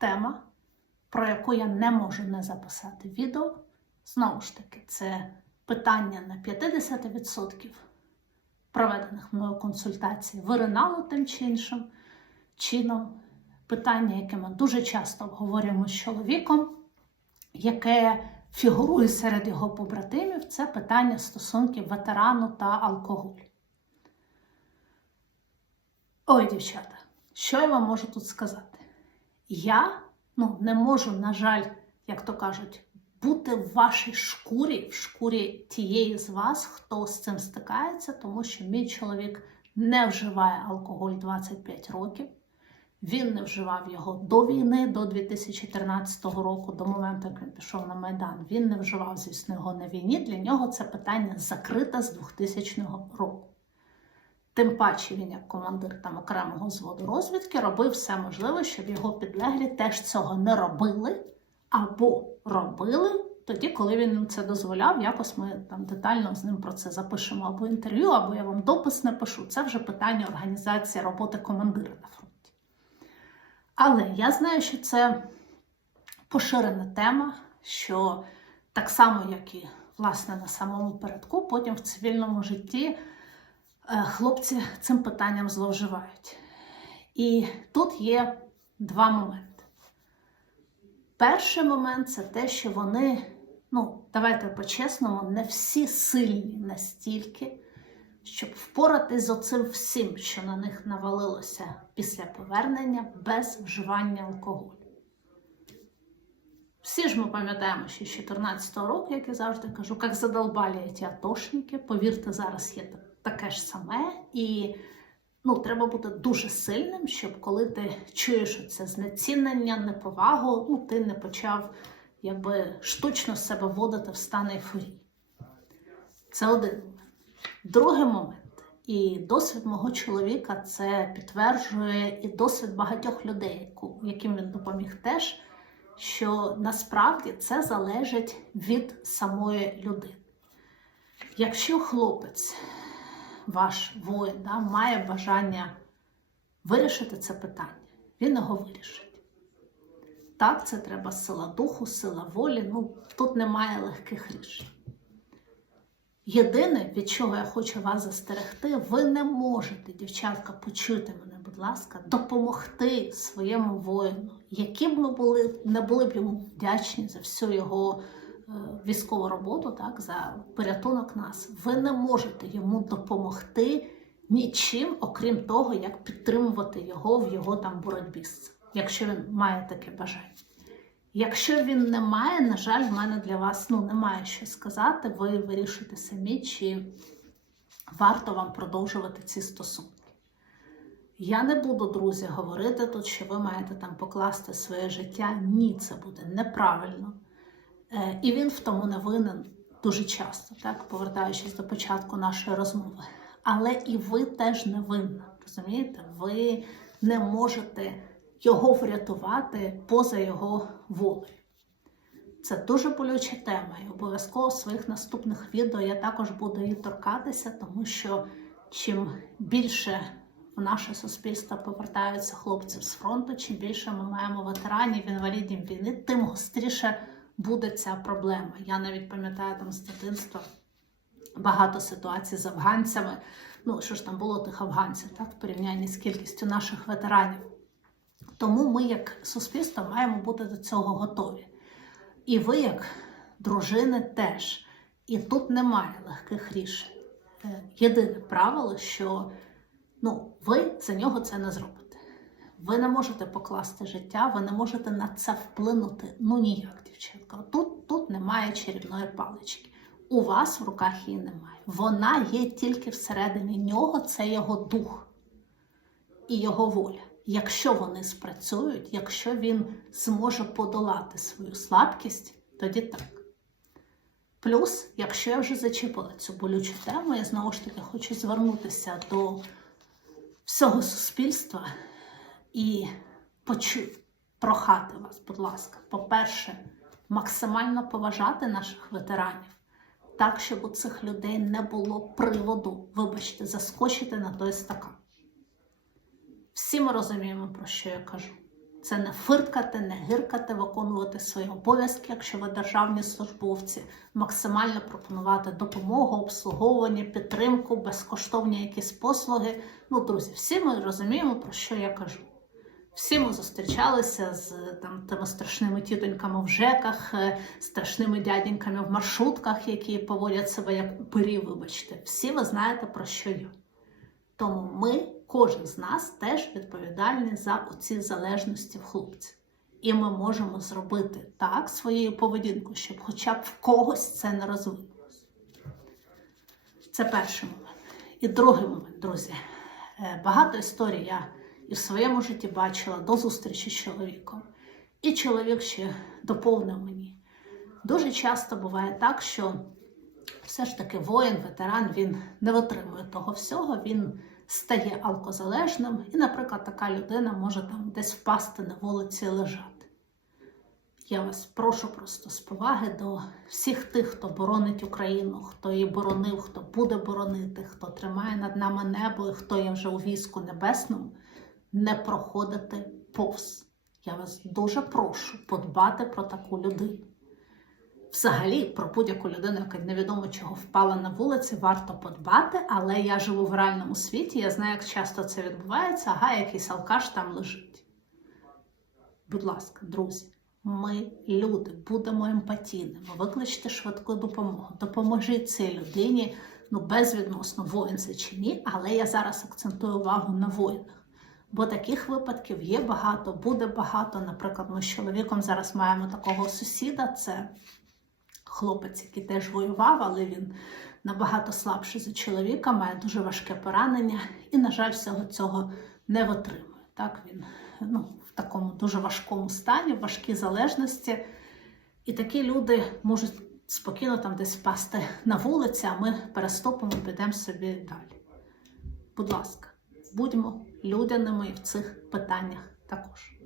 тема, про яку я не можу не записати відео. Знову ж таки, це питання на 50% проведених мною консультацій виринало тим чи іншим чином. Питання, яке ми дуже часто обговорюємо з чоловіком, яке фігурує серед його побратимів, це питання стосунків ветерану та алкоголю. Ой, дівчата, що я вам можу тут сказати? Я ну, не можу, на жаль, як то кажуть, бути в вашій шкурі, в шкурі тієї з вас, хто з цим стикається, тому що мій чоловік не вживає алкоголь 25 років. Він не вживав його до війни, до 2014 року, до моменту, як він пішов на Майдан. Він не вживав, звісно, його на війні. Для нього це питання закрите з 2000 року. Тим паче він, як командир там окремого взводу розвідки, робив все можливе, щоб його підлеглі теж цього не робили або робили тоді, коли він їм це дозволяв. Якось ми там детально з ним про це запишемо або інтерв'ю, або я вам допис напишу. Це вже питання організації роботи командира на фронті. Але я знаю, що це поширена тема, що так само, як і власне на самому передку, потім в цивільному житті хлопці цим питанням зловживають. І тут є два моменти. Перший момент це те, що вони, ну, давайте по-чесному, не всі сильні настільки, щоб впоратись з оцим всім, що на них навалилося після повернення без вживання алкоголю. Всі ж ми пам'ятаємо, що з 2014 року, як я завжди кажу, як задолбалі ті атошники, повірте, зараз є таке ж саме. І ну, треба бути дуже сильним, щоб коли ти чуєш це знецінення, неповагу, ну, ти не почав якби штучно себе вводити в стан ейфорії. Це один момент. Другий момент. І досвід мого чоловіка це підтверджує і досвід багатьох людей, яким він допоміг теж, що насправді це залежить від самої людини. Якщо хлопець, ваш воїн, да, має бажання вирішити це питання, він його вирішить. Так, це треба сила духу, сила волі. Ну, тут немає легких рішень. Єдине, від чого я хочу вас застерегти, ви не можете, дівчатка, почуйте мене, будь ласка, допомогти своєму воїну, які б ми були, не були б йому вдячні за всю його військову роботу, так, за порятунок нас. Ви не можете йому допомогти нічим, окрім того, як підтримувати його в його там боротьбі, якщо він має таке бажання. Якщо він не має, на жаль, в мене для вас ну, немає що сказати. Ви вирішуєте самі, чи варто вам продовжувати ці стосунки. Я не буду, друзі, говорити тут, що ви маєте там покласти своє життя. Ні, це буде неправильно. Е, і він в тому не винен дуже часто, так, повертаючись до початку нашої розмови. Але і ви теж не винна. Розумієте? Ви не можете його врятувати поза його волею. Це дуже болюча тема, і обов'язково в своїх наступних відео я також буду її торкатися, тому що чим більше в наше суспільство повертаються хлопців з фронту, чим більше ми маємо ветеранів, інвалідів війни, тим гостріше буде ця проблема. Я навіть пам'ятаю там з дитинства багато ситуацій з афганцями. Ну, що ж там було тих афганців, так, в порівнянні з кількістю наших ветеранів. Тому ми, як суспільство, маємо бути до цього готові. І ви, як дружини, теж. І тут немає легких рішень. Е, єдине правило, що ну, ви за нього це не зробите. Ви не можете покласти життя, ви не можете на це вплинути. Ну ніяк, дівчатка. Тут, тут немає чарівної палички. У вас в руках її немає. Вона є тільки всередині нього, це його дух і його воля. Якщо вони спрацюють, якщо він зможе подолати свою слабкість, тоді так. Плюс, якщо я вже зачепила цю болючу тему, я знову ж таки хочу звернутися до всього суспільства і почу... прохати вас, будь ласка, по-перше, максимально поважати наших ветеранів, так, щоб у цих людей не було приводу, вибачте, заскочити на той стакан. Всі ми розуміємо, про що я кажу. Це не фиркати, не гиркати, виконувати свої обов'язки, якщо ви державні службовці, максимально пропонувати допомогу, обслуговування, підтримку, безкоштовні якісь послуги. Ну, друзі, всі ми розуміємо, про що я кажу. Всі ми зустрічалися з там тими страшними тітоньками в ЖЕКах, е, страшними дяденьками в маршрутках, які поводять себе як упирі, вибачте. Всі ви знаєте, про що я. Тому ми, кожен з нас, теж відповідальний за оці залежності в хлопці. І ми можемо зробити так своєю поведінкою, щоб хоча б в когось це не розвинулося. Це перший момент. І другий момент, друзі. Е, Багато історій я і в своєму житті бачила до зустрічі з чоловіком. І чоловік ще доповнив мені. Дуже часто буває так, що все ж таки воїн, ветеран, він не витримує того всього, він стає алкозалежним, і, наприклад, така людина може там десь впасти на вулиці і лежати. Я вас прошу просто з поваги до всіх тих, хто боронить Україну, хто її боронив, хто буде боронити, хто тримає над нами небо і хто є вже у війську небесному, не проходити повз. Я вас дуже прошу подбати про таку людину. Взагалі, про будь-яку людину, яка невідомо чого впала на вулиці, варто подбати, але я живу в реальному світі, я знаю, як часто це відбувається, ага, якийсь алкаш там лежить. Будь ласка, друзі, ми, люди, будемо емпатійними, викличте швидку допомогу, допоможіть цій людині, ну безвідносно воїн це чи ні, але я зараз акцентую увагу на воїнах. Бо таких випадків є багато, буде багато. Наприклад, ми з чоловіком зараз маємо такого сусіда. Це хлопець, який теж воював, але він набагато слабший за чоловіка, має дуже важке поранення і, на жаль, всього цього не витримує. Так, він ну, в такому дуже важкому стані, в важкій залежності. І такі люди можуть спокійно там десь впасти на вулиці, а ми переступимо підемо собі далі. Будь ласка, будьмо людяними в цих питаннях також.